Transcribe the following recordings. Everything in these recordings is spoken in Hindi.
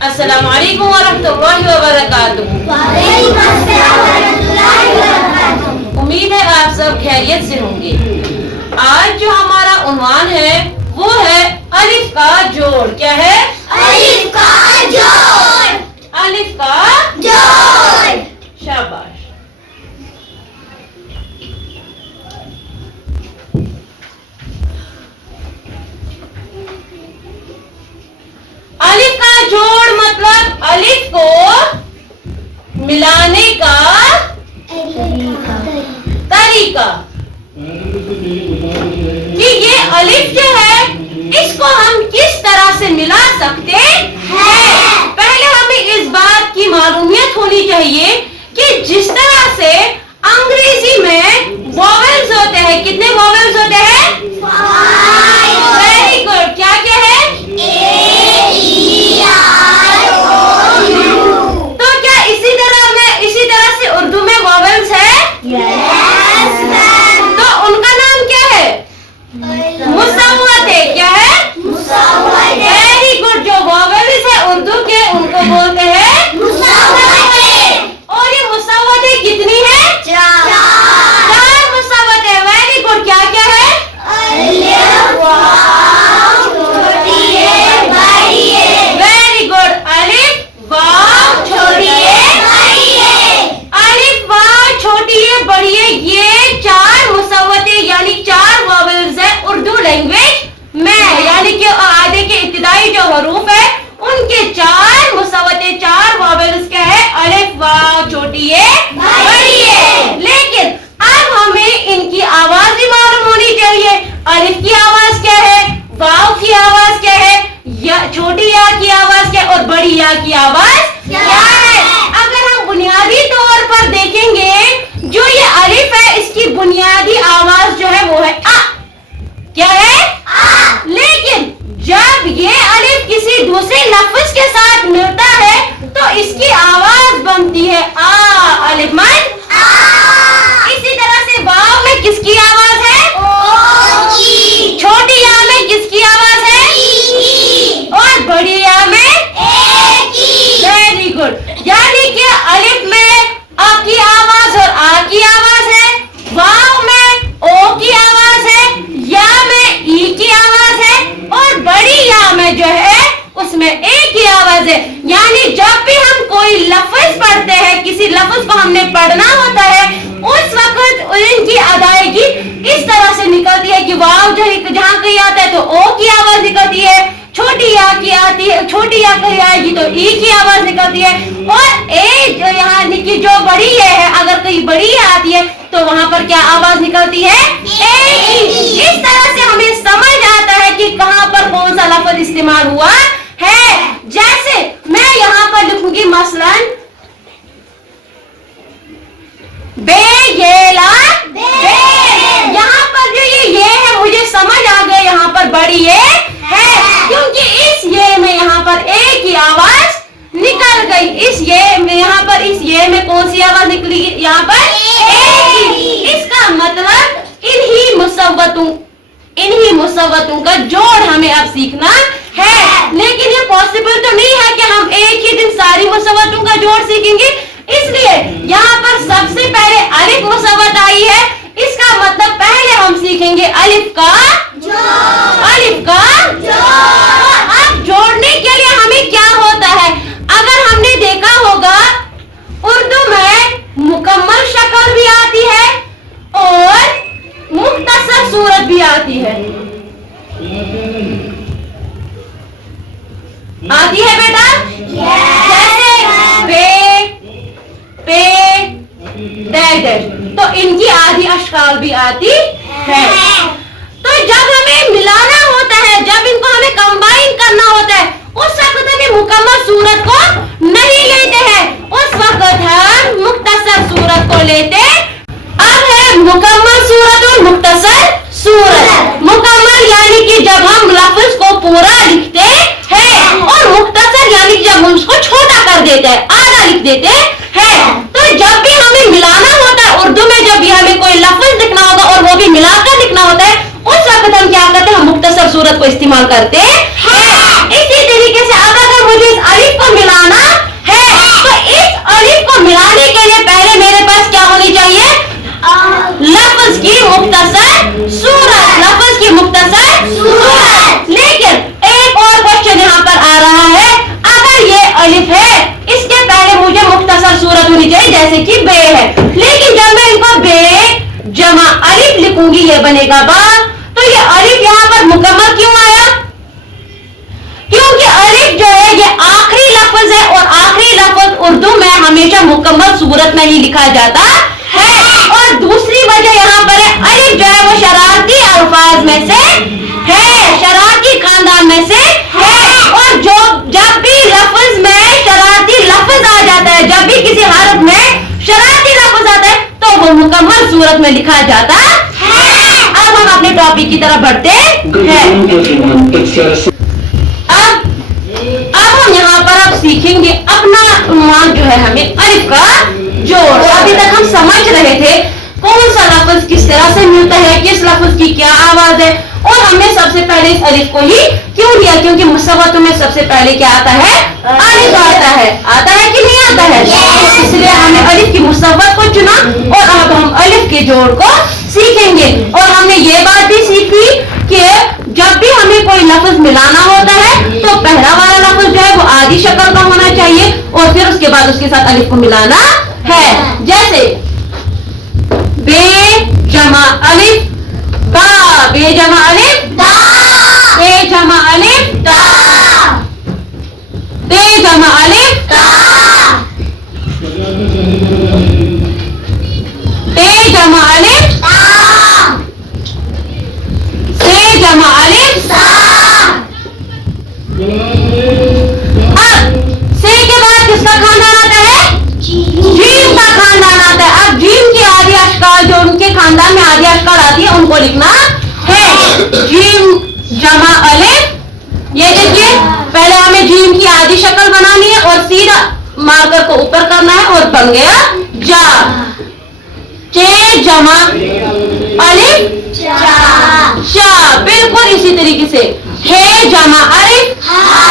अस्सलामुअलैकुम वरहमतुल्लाहि वबरकातुहू। उम्मीद है आप सब खैरियत से होंगे। आज जो हमारा उन्वान है वो है अलिफ का जोड़। क्या है? अलिफ का जोड़। अलिफ का जोड़। शाबाश। अलिफ का जोड़ मतलब अलिफ को मिलाने का तरीका। कि ये अलिफ जो है इसको हम किस तरह से मिला सकते हैं। पहले हमें इस बात की मालूमियत होनी चाहिए कि जिस तरह से अंग्रेजी में वॉवेल्स होते हैं, कितने वॉवेल्स होते हैं? Very good. क्या क्या है? तो क्या इसी तरह से उर्दू में वॉवेल्स है? तो उनका नाम क्या है? मुसव्वत है। क्या है? Very good. जो वॉवेल्स है उर्दू के उनको बोलते हैं मुसव्वतें। और ये मुसव्वतें कितनी है? चार मुसव्वतें। Very good. क्या क्या है? Very good. अलिफ वाव छोटी है, अलिफ वाव छोटी है, बड़ी है। ये चार मुसव्वतें यानी चार वॉवेल्स है उर्दू लैंग्वेज में। यानी कि आधे के इब्तिदाई जो हरूफ है उनके चार मुसव्वतें, चार वॉवेल्स क्या है? अलिफ वाव छोटी है, बड़ी है। लेकिन अब हमें इनकी आवाज भी मालूम होनी चाहिए। अलिफ की आवाज क्या है? वाव की आवाज क्या है? या छोटी या की आवाज क्या है? और बड़ी या की आवाज क्या है? अगर हम बुनियादी तौर पर देखेंगे जो ये अलिफ है इसकी बुनियादी आवाज जो है वो है आ। क्या है? आ। लेकिन जब ये अलिफ किसी दूसरे लफ्ज के साथ मिलता है तो इसकी आवाज बनती है आ। अलिफ मद आ। इसी तरह से वाव में किसकी आवाज है? ओ की। छोटी या में किसकी आवाज है? ई की। और बड़ी या में ए की। Very good. यानी कि अलिफ में अ की आवाज और आ की आवाज है, वाव में ओ की आवाज है, या में ई की आवाज है और बड़ी या में जो है उसमें ए की आवाज है। यानी जब भी हम कोई लफ्ज पढ़ते हैं, किसी लफ्ज को हमने पढ़ना होता है उस वक्त इनकी अदायगी इस तरह से निकलती है कि वाव जो जहां कहीं आता है तो ओ की आवाज निकलती है, छोटी या की आती है, छोटी या कहीं आएगी तो ई की आवाज निकलती है और ए जो यहाँ की जो बड़ी है अगर कहीं बड़ी आती है तो वहां पर क्या आवाज निकलती है? ए की। इस तरह से हमें समझ आता है कि कहां पर कौन सा लफ्ज इस्तेमाल हुआ है। जैसे मैं यहाँ पर लिखूंगी मसलन बेला बे। यहाँ पर जो ये है मुझे समझ आ गया यहाँ पर बड़ी ये है क्योंकि इस ये में यहाँ पर ए की आवाज निकल गई। इस ये में यहाँ पर इस ये में कौन सी आवाज निकली? यहाँ पर ए की। इसका मतलब इन्हीं मुसव्वतों का जोड़ हमें अब सीखना है। लेकिन ये पॉसिबल तो नहीं है कि हम एक ही दिन सारी मुसव्वतों का जोड़ सीखेंगे। इसलिए यहाँ पर सबसे पहले अलिफ मुसव्वत आई है। इसका मतलब पहले हम सीखेंगे अलिफ का जोड़। अलिफ का जोड़। अब जोड़ने के लिए हमें क्या होता है? अगर हमने देखा होगा उर्दू में मुकम्मल शक्ल भी आती है और मुख्तसर सूरत भी आती है। आती है बेटा? जैसे बे, पे, डैश। तो इनकी आधी अशकाल भी आती है। तो जब हमें मिलाना होता है, जब इनको हमें कंबाइन करना होता है उस वक्त हमें मुकम्मल सूरत को नहीं लेते हैं, उस वक्त हम मुख्तसर सूरत को लेते। अब है मुकम्मल सूरत और मुख्तसर सूरत। मुकम्मल यानी कि जब हम लफ्ज को पूरा लिखते हैं और मुख्तसर यानी कि जब हम उसको छोटा कर देते हैं, आधा लिख देते हैं। तो जब भी हमें मिलाना होता है उर्दू में, जब भी हमें कोई लफ्ज लिखना होगा और वो भी मिलाकर लिखना होता है उस वक्त हम क्या करते हैं? हम मुख्तसर सूरत को इस्तेमाल करते हैं। इसी तरीके से अब अगर मुझे इस अलिफ को जैसे कि बे है, लेकिन जब मैं इनको बे जमा अलिफ लिखूंगी ये बनेगा बा। तो ये अलिफ यहाँ पर मुकम्मल क्यों आया? क्योंकि अलिफ जो है ये आखिरी लफ्ज है और आखिरी लफ्ज उर्दू में हमेशा मुकम्मल सूरत में ही लिखा जाता है। और दूसरी वजह यहाँ पर है, अलिफ जो है वो शरारती अल्फाज में से है, शरारती खानदान में से है। और जो जब भी लफ्ज में शरारती लफ्ज आ जाता है, जब भी किसी हरफ में शरारती लफ्ज आता है तो वो मुकम्मल सूरत में लिखा जाता है। अब हम अपने टॉपिक की तरफ बढ़ते हैं। अब हम यहाँ पर अब सीखेंगे अपना उन्वान जो है हमें अलिफ का जोड़। अभी तक हम समझ रहे थे कौन सा लफ्ज किस तरह से मिलता है, किस लफ्ज की क्या आवाज है, और हमने सबसे पहले इस अलिफ को ही क्यों लिया? क्योंकि मुसव्वतों में सबसे पहले क्या आता है? अलिफ आता है। आता है कि नहीं आता है? इसलिए हमने अलिफ की मुसव्वत को चुना और अब हम अलिफ के जोड़ को सीखेंगे। और हमने ये बात भी सीखी कि जब भी हमें कोई लफ्ज मिलाना होता है तो पहला वाला लफ्ज जो है वो आधी शक्ल का होना चाहिए और फिर उसके बाद उसके साथ अलिफ को मिलाना है। जैसे बे जमा अलिफ बा, बे जमा अलिफ दा, बे जमा अलिफ दा, बे जमा अलिफ दा, बे जमा अलिफ दा, से जमा अलिफ। सा। अब से के बाद किसका खानदान आता है? जीम का खानदान आता है। अब जीम की आधी अशकाल जो उनके खानदान में आधी अशकाल आती है उनको लिखना है। जीम जमा अलिफ, ये देखिए पहले हमें जीम की आधी शक्ल बनानी है और सीधा मार्कर को ऊपर करना है और बन गया जा। चे जमा अलिफ शा, बिल्कुल इसी तरीके से। हे जमा अलिफ हा,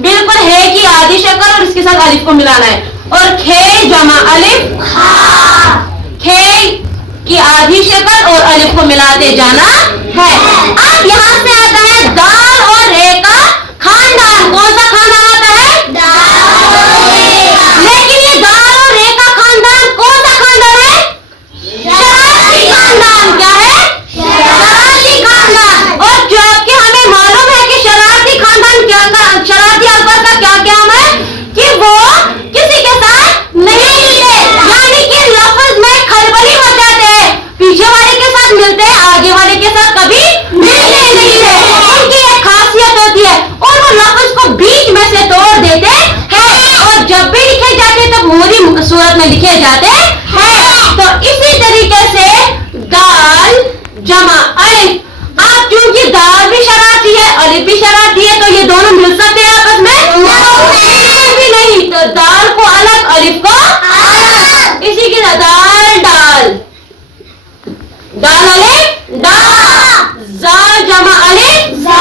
बिल्कुल हे की आधी शक्ल और इसके साथ अलिफ को मिलाना है। और खे जमा अलिफ हा, खे की आधी शक्ल और अलिफ को मिलाते जाना है। अब यहाँ से आता है दाल और रे का खानदान। कौन सा खानदान आता है? दा, लेकिन ये दाल और रे का खानदान कौन सा खानदान है? शरारती खानदान। क्या है? शरारती खानदान। और जो कि हमें मालूम है कि शरारती खानदान क्या का, शरारती अल्फाज का क्या क्या है कि वो किसी के साथ नहीं मिलते, यानी कि लफ्ज में खलबली मचाते हैं। पीछे वाले के साथ मिलते हैं, आगे वाले के साथ कभी मिलते ही नहीं है। उनकी एक खासियत होती है और वो लफ्ज को बीच में से तोड़ देते हैं और जब भी लिखे जाते हैं तब मोरी सूरत में लिखे जाते हैं। तो इसी तरीके से दाल जमा अलिफ। अब क्योंकि दाल भी शरारती है अलिफ भी शरारती है तो ये दोनों मिल सकते हैं आपस में? बिल्कुल भी नहीं। तो दाल को अलग अलिफ को अलग। इसी के साथ दाल डाल, दाल अलिफ डा, जा जमा अलिफ जा,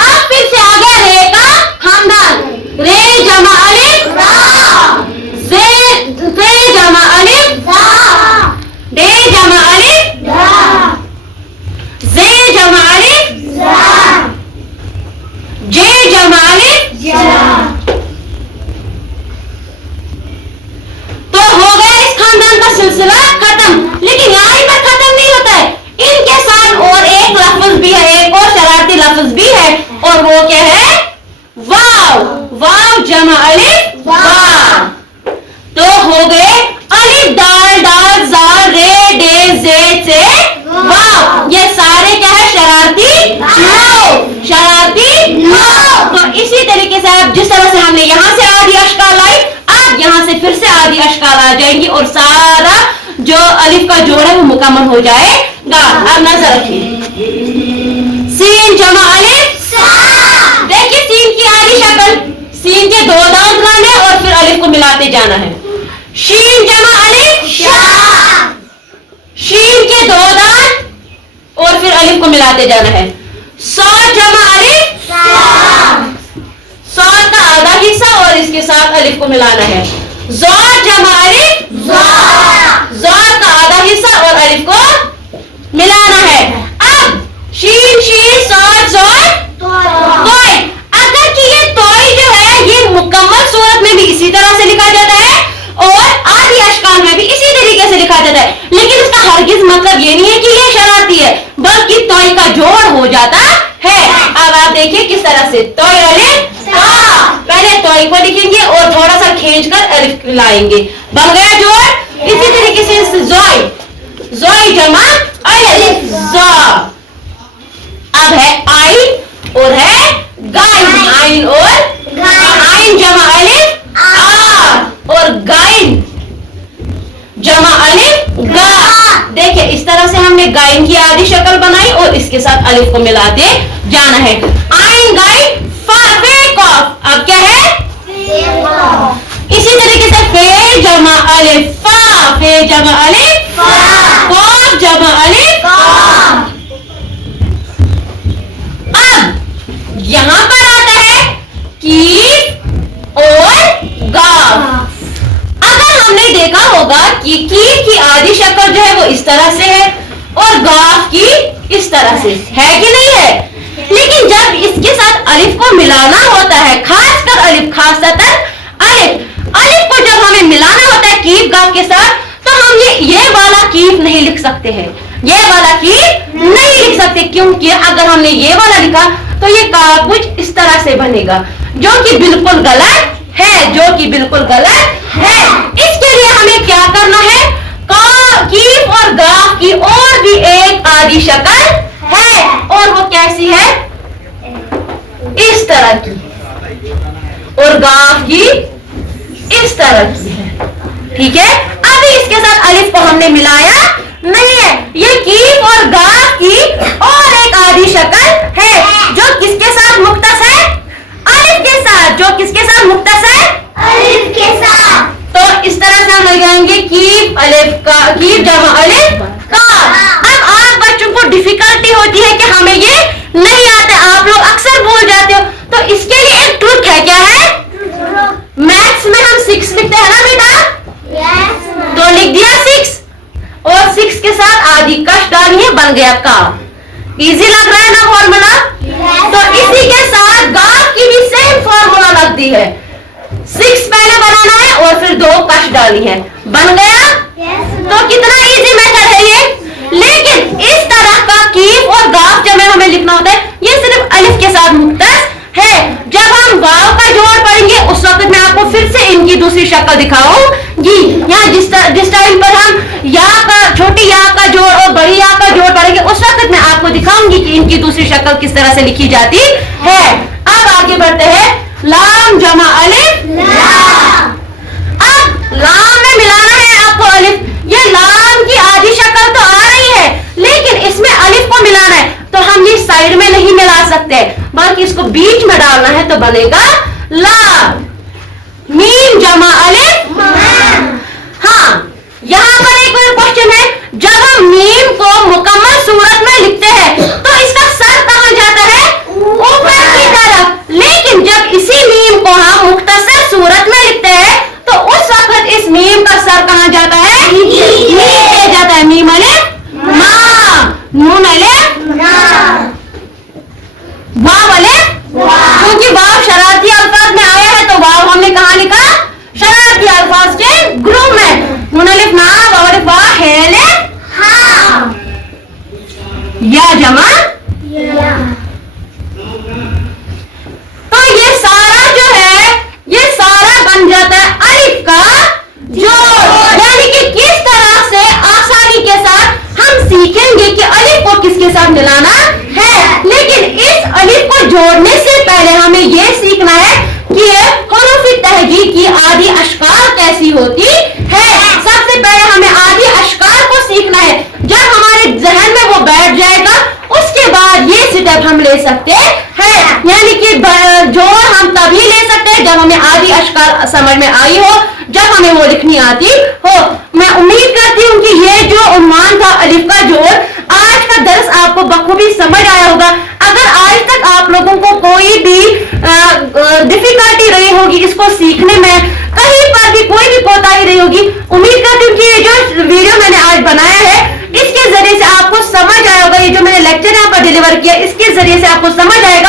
अब फिर से आ गया रे का खानदान। रे जमा अलिफ रा, से जमा अलिफ दा, दे जमा अलिफ दा, जे जमा अलिफ जा, जे जमा अलिफ। जा। तो हो गया इस खानदान का सिलसिला खत्म। लेकिन यहाँ पर खत्म नहीं होता है, इनके साथ और एक लफ्ज भी है, एक और शरारती लफ्ज भी है और वो क्या है? वाव। वाव जमा अलिफ वाव। तो हो गए अलिफ दाल डाल जाल रे डे जे से वाव। ये सारे क्या है? शरारती लो, शरारती लो। तो इसी तरीके से आप जिस तरह से हमने यहाँ से आधी अशकाल आई, आप यहाँ से फिर से आधी अशकाल आ जाएंगी और सारा जो अलिफ का जोड़ है वो मुकम्मल हो जाएगा। अब नजर रखिए, सीन जमा अलिफ सा, देखिए सीन की आधी शक्ल, सीन के दो दांत बनाने और फिर अलिफ को मिलाते जाना है। शीन जमा अलिफ शा, शीन के दो दांत और फिर अलिफ को मिलाते जाना है। सौद जमा अलिफ सा, सौद का आधा हिस्सा और इसके साथ अलिफ को मिलाना है। ज़ौद जमा अलिफ जा, ज़ौद का आधा हिस्सा और अलिफ को मिलाना है। अब शीन शीन सौद ज़ौद तोय। अगर कि ये तोय जो है ये मुकम्मल सूरत में भी इसी तरह से लिखा जाता है और आधी तोय अलिफ ता। पहले तोय को लिखेंगे और थोड़ा सा खींचकर अलिफ लाएंगे, बन गया जोड़। इसी तरीके से जोय, जोय जमा अलिफ जो। अब है आइन और है गाइन, आइन और आइन जमा अलिफ आ और गाइन जमा अलिफ गा। देखिए इस तरह से हमने गाइन की आधी शक्ल बनाई और इसके साथ अलिफ को मिलाते जाना है। आइन गाइन फा फे कॉफ। अब क्या है? इसी तरीके से फे जमा अलिफ फा, फे जमा अलिफ कॉफ जमा अलिफ। अब यहां पर आता है कीफ और गाफ। अगर हमने देखा होगा कि कीफ की आधी शक्ल जो है वो इस तरह से है और गाफ की इस तरह से है कि नहीं है, लेकिन जब इसके साथ अलिफ को मिलाना होता है, खासकर अलिफ, खासकर अलिफ, अलिफ को जब हमें मिलाना होता है कीफ गाफ के साथ, तो हम ये वाला कीफ नहीं लिख सकते हैं, ये वाला कीफ नहीं लिख सकते, क्योंकि अगर हमने ये वाला लिखा तो ये कुछ इस तरह से बनेगा, जो कि बिल्कुल गलत है, जो कि बिल्कुल गलत है। इसके लिए हमें क्या करना है? कीफ और गाफ की और भी एक आधी शक्ल है, और वो कैसी है? इस तरह की, और गाफ की इस तरह की है। ठीक है, अभी इसके साथ अलिफ को हमने मिलाया नहीं है, ये कीफ और गाफ की और एक आधी शक्ल है, जो किसके साथ मुख्तस है? अलिफ के साथ। जो किसके साथ मुख्तस है? अलिफ के साथ। तो इस तरह से हम लगाएंगे कीफ अलिफ का, कीफ जमा अलिफ का। अब आप बच्चों को डिफिकल्टी होती है कि हमें ये नहीं आता, आप लोग अक्सर भूल जाते हो, तो इसके लिए एक ट्रिक है। क्या है? मैथ्स में हम 6 लिखते हैं ना बेटा, तो लिख दिया 6 और 6 के साथ आधी कश डाली है, बन गया का। इजी लग रहा है ना फॉर्मूला? तो इसी के साथ गाफ की भी सेम फॉर्मूला लगती है, 6 पहले बनाना है और फिर 2 कश डाली है, बन गया। तो कितना इजी मेथड है ये। लेकिन इस तरह का कीफ और गाफ जब हमें लिखना होता है, ये सिर्फ अलिफ के साथ मुख्तस है। जब हम वाव का जोड़ पढ़ेंगे उस वक्त मैं आपको फिर से इनकी दूसरी शक्ल दिखाऊंगी। यहाँ जिस टाइम पर हम या का, छोटी या का जोड़ और बड़ी या का जोड़ पढ़ेंगे, उस वक्त मैं आपको दिखाऊंगी कि इनकी दूसरी शक्ल किस तरह से लिखी जाती है। अब आगे बढ़ते हैं, लाम जमा अलिफ ला। अब लाम में मिलाना है आपको अलिफ। ये लाम की आधी शक्ल तो आ रही है, लेकिन इसमें अलिफ को मिलाना है, तो हम ये साइड में नहीं मिला सकते, बल्कि इसको बीच में डालना है, तो बनेगा ला। मीम जमा अलिफ। हाँ, यहाँ पर एक और क्वेश्चन है, जब हम मीम को मुकम्मल सूरत में लिखते हैं तो इसका सर कहाँ जाता है? ऊपर की तरफ। लेकिन जब इसी मीम को हम मुख्तसर सूरत में लिखते हैं तो उस वक्त इस मीम का सर कहाँ जाता है? नीचे जाता है। मीम अलिफ मा, नून अलिफ वाव अलिफ, क्योंकि वाव शरारती अल्फाज में आया है, तो वाव हमने कहाँ लिखा? शरारती अल्फाज के ग्रुप में। नून अलिफ ना, वाव अलिफ वाह, है अलिफ हाँ, या जमा या। तो ये सारा जो है, ये सारा बन जाता है अलिफ का जोड़। यानी कि किस तरह से आसानी के साथ हम सीखेंगे कि अलिफ को किसके साथ मिलाना है। लेकिन इस अलिफ को जोड़ने से पहले हमें यह सीखना है कि हुरूफ तहजी की आधी अशकार कैसी होती है। सबसे पहले हमें आधी अशकार को सीखना है। जब हमारे जहन में वो बैठ जाएगा, उसके बाद ये स्टेप हम ले सकते हैं। यानी कि जोड़ हम तभी ले सकते हैं जब हमें आधी अशकार समझ में आई हो, जब हमें वो लिखनी आती हो। मैं उम्मीद करती हूँ कि ये जो उन्वान था अलिफ का जोड़, आज का दर्स आपको बखूबी समझ आया होगा। अगर आज तक आप लोगों को कोई भी डिफिकल्टी रही होगी इसको सीखने में, कहीं पर भी कोई भी कोताही रही होगी, उम्मीद करती हूँ कि ये जो वीडियो मैंने आज बनाया है इसके जरिए से आपको समझ आया होगा। ये जो मैंने लेक्चर यहाँ पर डिलीवर किया, इसके जरिए से आपको समझ आएगा